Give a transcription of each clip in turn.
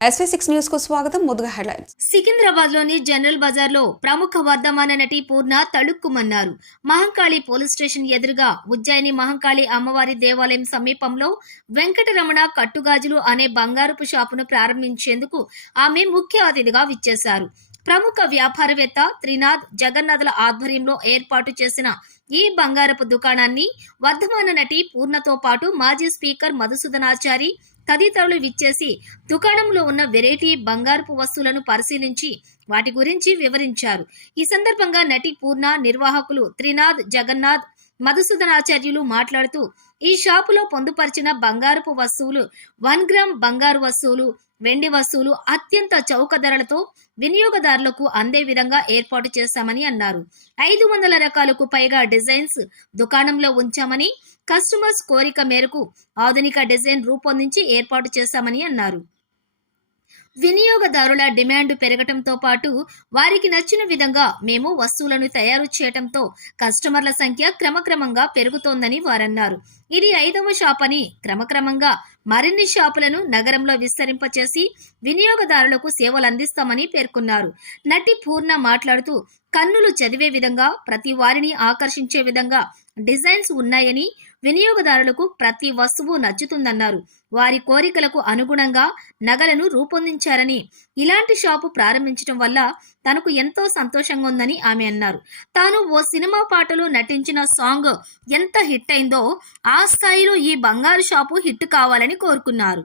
SV six న్యూస్కు స్వాగతం ముందుగా హెడ్లైన్స్ సికింద్రాబాద్లోని జనరల్ బజార్లో ప్రముఖ వర్ధమాన నటి పూర్ణ తడుక్కుమన్నారు. మహంకాళి పోలీస్ స్టేషన్ ఎదురుగా ఉజ్జయిని మహంకాళి అమ్మవారి దేవాలయం సమీపంలో వెంకటరమణ కట్టుగాజులు అనే బంగారపు షాపును ప్రారంభించేందుకు ఆమె ముఖ్య అతిథిగా విచ్చేశారు. ప్రముఖ వ్యాపారవేత్త త్రినాథ్ జగన్నాథుల ఆధ్వర్యంలో ఏర్పాటు చేసిన ఈ బంగారపు దుకాణాన్ని వర్ధమాన నటి పూర్ణతో పాటు మాజీ స్పీకర్ మధుసూదనాచారి తదితరులు విచ్చేసి దుకాణంలో ఉన్న వెరైటీ బంగారపు వస్తువులను పరిశీలించి వాటి గురించి వివరించారు. ఈ సందర్భంగా నటి పూర్ణ నిర్వాహకులు త్రినాథ్ జగన్నాథ్ మధుసూదనాచార్యులు మాట్లాడుతూ ఈ షాపులో పొందుపరిచిన బంగారపు వస్తువులు వన్ గ్రామ్ బంగారు వస్తువులు వెండి వస్తువులు అత్యంత చౌక ధరలతో వినియోగదారులకు అందే విధంగా ఏర్పాటు చేశామని అన్నారు. ఐదు వందల రకాలకు పైగా డిజైన్స్ దుకాణంలో ఉంచామని కస్టమర్స్ కోరిక మేరకు ఆధునిక డిజైన్ రూపొందించి ఏర్పాటు చేశామని అన్నారు. వినియోగదారుల డిమాండ్ పెరగటంతో పాటు వారికి నచ్చిన విధంగా మేము వస్తువులను తయారు చేయటంతో కస్టమర్ల సంఖ్య క్రమక్రమంగా పెరుగుతోందని వారన్నారు. ఇది ఐదవ షాప్ అని క్రమక్రమంగా మరిన్ని షాపులను నగరంలో విస్తరింపచేసి వినియోగదారులకు సేవలు అందిస్తామని పేర్కొన్నారు. నటి పూర్ణ మాట్లాడుతూ కన్నులు చదివే విధంగా ప్రతి వారిని ఆకర్షించే విధంగా డిజైన్స్ ఉన్నాయని వినియోగదారులకు ప్రతి వస్తువు నచ్చుతుందన్నారు. వారి కోరికలకు అనుగుణంగా నగలను రూపొందించారని ఇలాంటి షాపు ప్రారంభించడం వల్ల తనకు ఎంతో సంతోషంగా ఉందని ఆమె అన్నారు. తాను ఓ సినిమా పాటలో నటించిన సాంగ్ ఎంత హిట్ అయిందో ఆ స్థాయిలో ఈ బంగారు షాపు హిట్ కావాలని కోరుకున్నారు.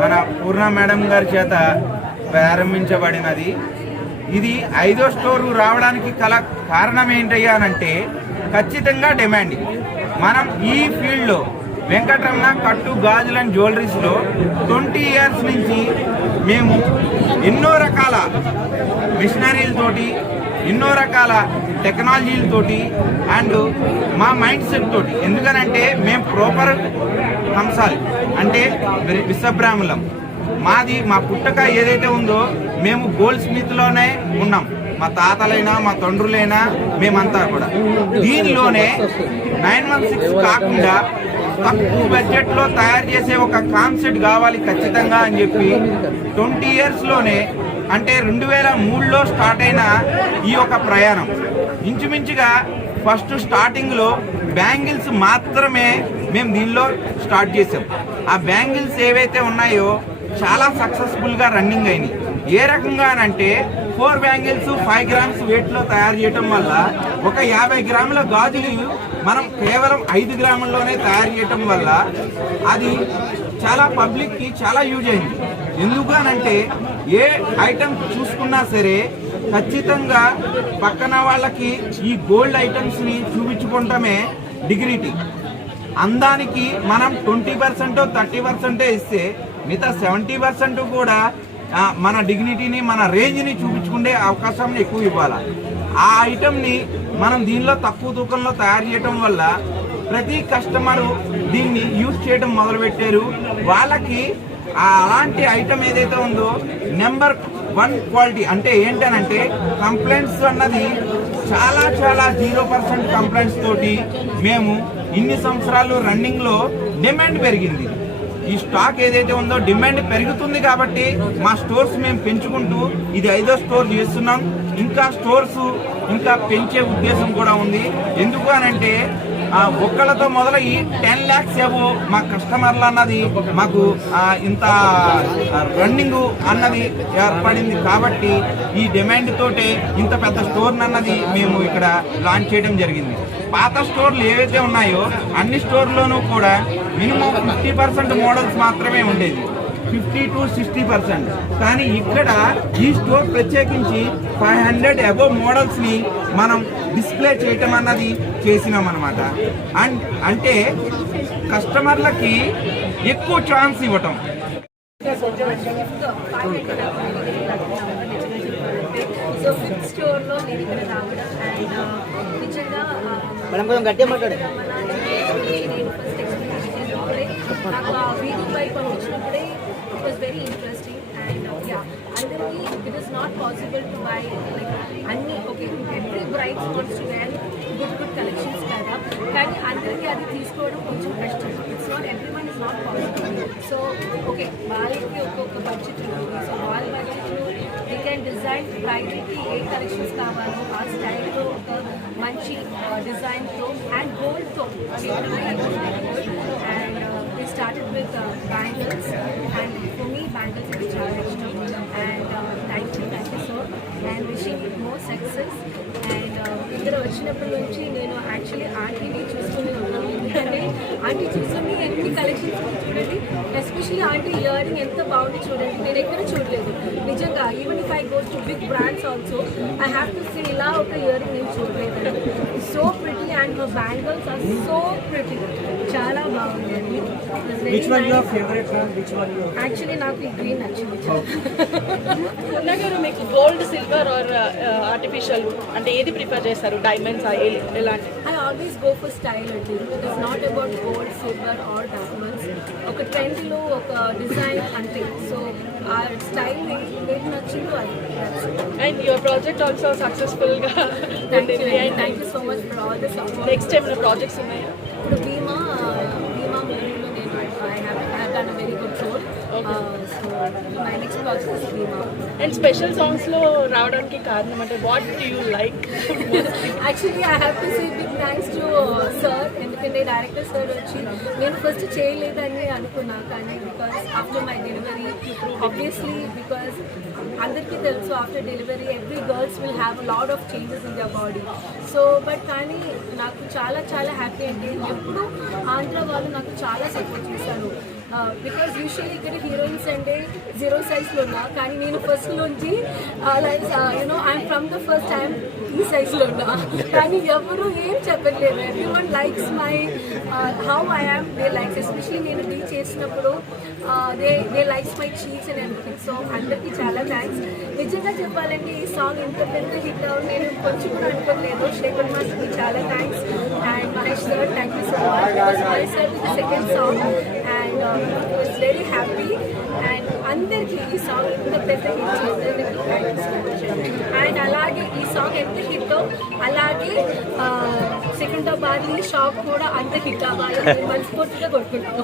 మన పూర్ణ మేడం గారి చేత ప్రారంభించబడినది. ఇది ఐదో స్టోరు రావడానికి కల కారణం ఏంటయ్యానంటే ఖచ్చితంగా డిమాండ్ మనం ఈ ఫీల్డ్లో వెంకటరమణ కట్టు గాజుల అండ్ జ్యువెలరీస్లో ట్వంటీ ఇయర్స్ నుంచి మేము ఎన్నో రకాల మిషనరీలతోటి ఎన్నో రకాల టెక్నాలజీలతోటి అండ్ మా మైండ్ సెట్ తోటి. ఎందుకనంటే మేము ప్రాపర్ కంసాలి. అంటే విశ్వబ్రాహ్మలం మాది మా పుట్టక ఏదైతే ఉందో మేము గోల్డ్ స్మిత్లోనే ఉన్నాం. మా తాతలైనా మా తండ్రులైనా మేమంతా కూడా. దీనిలోనే నైన్ వన్ సిక్స్ కాకుండా తక్కువ బడ్జెట్లో తయారు చేసే ఒక కాన్సెప్ట్ కావాలి ఖచ్చితంగా అని చెప్పి ట్వంటీ ఇయర్స్లోనే అంటే రెండు వేల మూడులో స్టార్ట్ అయిన ఈ యొక్క ప్రయాణం. ఇంచుమించుగా ఫస్ట్ స్టార్టింగ్లో బ్యాంగిల్స్ మాత్రమే మేము దీనిలో స్టార్ట్ చేసాం. ఆ బ్యాంగిల్స్ ఏవైతే ఉన్నాయో చాలా సక్సెస్ఫుల్గా రన్నింగ్ అయినాయి. ఏ రకంగా అంటే ఫోర్ బ్యాంగిల్స్ ఫైవ్ గ్రామ్స్ వెయిట్లో తయారు చేయటం వల్ల ఒక యాభై గ్రాముల గాజులు మనం కేవలం ఐదు గ్రాముల్లోనే తయారు చేయటం వల్ల అది చాలా పబ్లిక్కి చాలా యూజ్ అయింది. ఎందుకనంటే ఏ ఐటమ్ చూసుకున్నా సరే ఖచ్చితంగా పక్కన వాళ్ళకి ఈ గోల్డ్ ఐటమ్స్ని చూపించుకోవటమే డిగ్రిటీ అందానికి మనం ట్వంటీ పర్సెంట్ థర్టీ పర్సెంటే ఇస్తే మిగతా సెవెంటీ పర్సెంట్ కూడా మన డిగ్నిటీని మన రేంజ్ని చూపించుకునే అవకాశం ఎక్కువ ఇవ్వాలి? ఆ ఐటమ్ని మనం దీనిలో తక్కువ తూకంలో తయారు చేయటం వల్ల ప్రతి కస్టమరు దీన్ని యూజ్ చేయడం మొదలుపెట్టారు. వాళ్ళకి అలాంటి ఐటమ్ ఏదైతే ఉందో నెంబర్ వన్ క్వాలిటీ అంటే ఏంటనంటే కంప్లైంట్స్ అన్నది చాలా చాలా జీరో పర్సెంట్ కంప్లైంట్స్ తోటి మేము ఇన్ని సంవత్సరాలు రన్నింగ్లో డిమాండ్ పెరిగింది. ఈ స్టాక్ ఏదైతే ఉందో డిమాండ్ పెరుగుతుంది కాబట్టి మా స్టోర్స్ మేము పెంచుకుంటూ ఇది ఐదో స్టోర్ చేస్తున్నాం. ఇంకా స్టోర్స్ ఇంకా పెంచే ఉద్దేశం కూడా ఉంది. ఎందుకు అనంటే ఒక్కళ్ళతో మొదలయ్యి టెన్ ల్యాక్స్ ఏవో మా కస్టమర్లు అన్నది మాకు ఇంత రన్నింగ్ అన్నది ఏర్పడింది కాబట్టి ఈ డిమాండ్ తోటే ఇంత పెద్ద స్టోర్ అన్నది మేము ఇక్కడ లాంచ్ చేయడం జరిగింది. పాత స్టోర్లు ఏవైతే ఉన్నాయో అన్ని స్టోర్లోనూ కూడా మినిమం ఫిఫ్టీ పర్సెంట్ మోడల్స్ మాత్రమే ఉండేది ఫిఫ్టీ టు సిక్స్టీ పర్సెంట్. కానీ ఇక్కడ ఈ స్టోర్ ప్రత్యేకించి ఫైవ్ హండ్రెడ్ అబోవ్ మోడల్స్ని మనం డిస్ప్లే చేయటం అన్నది చేసినాం అనమాట అండ్ అంటే కస్టమర్లకి ఎక్కువ ఛాన్స్ ఇవ్వటం. సో ఫుడ్ స్టోర్లో నేను ఇక్కడ రావడం అండ్ నిజంగా మేడం కొంచెం గట్టిగా మాట్లాడు. నేను ఫస్ట్ ఎక్స్పీరియన్స్ చేసినప్పుడే నాకు ఆ video by పంపించినప్పుడే it was very interesting and yeah అందరికీ it is not possible to buy like అన్ని okay every bride wants to wear good good collections కదా కానీ అందరికీ అది తీసుకోవడం కొంచెం కష్టం. It's not everyone is not possible so okay వాళ్ళకి ఒక్కొక్క బడ్జెట్ ఉంటుంది సో వాళ్ళ బడ్జెట్లో దే కెన్ డిజైన్ బ్రైడల్కి ఏ కలెక్షన్స్ కావాలో ఆ స్టైల్లో ఒక మంచి డిజైన్తో and గోల్డ్తో and we started with bangles and for me bangles అంటే చాలా ఇష్టం and thank you thank you so and wishing more success and ఇక్కడ వచ్చినప్పటి నుంచి నేను యాక్చువల్లీ ఆంటీని ఆంటీ చూస్తుంది ఎన్ని కలెక్షన్స్ చూడండి. ఎస్పెషల్లీ ఆంటీ ఇయరింగ్ ఎంత బాగుంది చూడండి. నేను ఎక్కడ చూడలేదు. నిజంగా even if I go to big brands also I have to see ఇలా ఒక ఇయరింగ్ నేను చూడలేదు. So pretty and bangles are so pretty చాలా బాగుందండి which one your favourite ma'am which one actually నాకు ఈ గ్రీన్ నచ్చింది. మీకు గోల్డ్ సిల్వర్ ఆర్ ఆర్టిఫిషియల్ అంటే ఏది ప్రిఫర్ చేస్తారు? డైమండ్స్ ఎలాంటి? ఆల్వేస్ గో ఫర్ స్టైల్ అండి it is not about gold silver or diamonds ఒక ట్రెండ్లో ఒక డిజైన్ అంతే సో ఆ స్టైల్ ఏది నచ్చిందో అది. అండ్ యువర్ ప్రాజెక్ట్ ఆల్సో సక్సెస్ఫుల్గా thank you thank you so much for all the support next ఏమైనా ప్రాజెక్ట్స్ ఉన్నాయా? ఇప్పుడు భీమా భీమా మూవీలో నేను I have I have done a very good role so my next project is Bhimaa and special సాంగ్స్లో రావడానికి కారణం అంటే what do you like actually I have to say big thanks to sir ఎందుకంటే director sir వచ్చి నేను first చేయలేదని అనుకున్నా కానీ because after my delivery obviously because అందరికీ తెలుసు after delivery every girls will have lot of changes in their body so but కానీ నాకు చాలా చాలా హ్యాపీ అంటే ఎప్పుడు ఆంధ్ర వాళ్ళు నాకు చాలా సపోర్ట్ చేశారు. బికాస్ యూజువల్లీ ఇక్కడ హీరోయిన్స్ అంటే జీరో సైజ్లో ఉన్నా కానీ నేను ఫస్ట్ నుంచి like you know I'm from the first time ఈ సైజ్లో ఉన్నా. కానీ ఎవరు ఏం చెప్పట్లేదు. Everyone likes my how I am they likes especially నేను డీ చేసినప్పుడు they they likes my cheeks అని అనుకుంటుంది సో అందరికీ చాలా థ్యాంక్స్ నిజంగా చెప్పాలంటే ఈ సాంగ్ ఇంత పెద్ద హిట్ అవ్వడం నేను కొంచెం కూడా అనుకోలేదు. శేఖర్ మాస్కి చాలా thanks and Mahesh sir thank you so much Mahesh sir second song was very happy and అందరికీ ఈ సాంగ్ ఇంత పెద్ద హిట్ చేసేందుకు థ్యాంక్ అండ్ అలాగే ఈ సాంగ్ ఎంత హిట్టో అలాగే సెకండాబాద్ షాప్ కూడా అంత హిట్ అవ్వాలి మనస్ఫూర్తిగా కొట్టుకుంటాం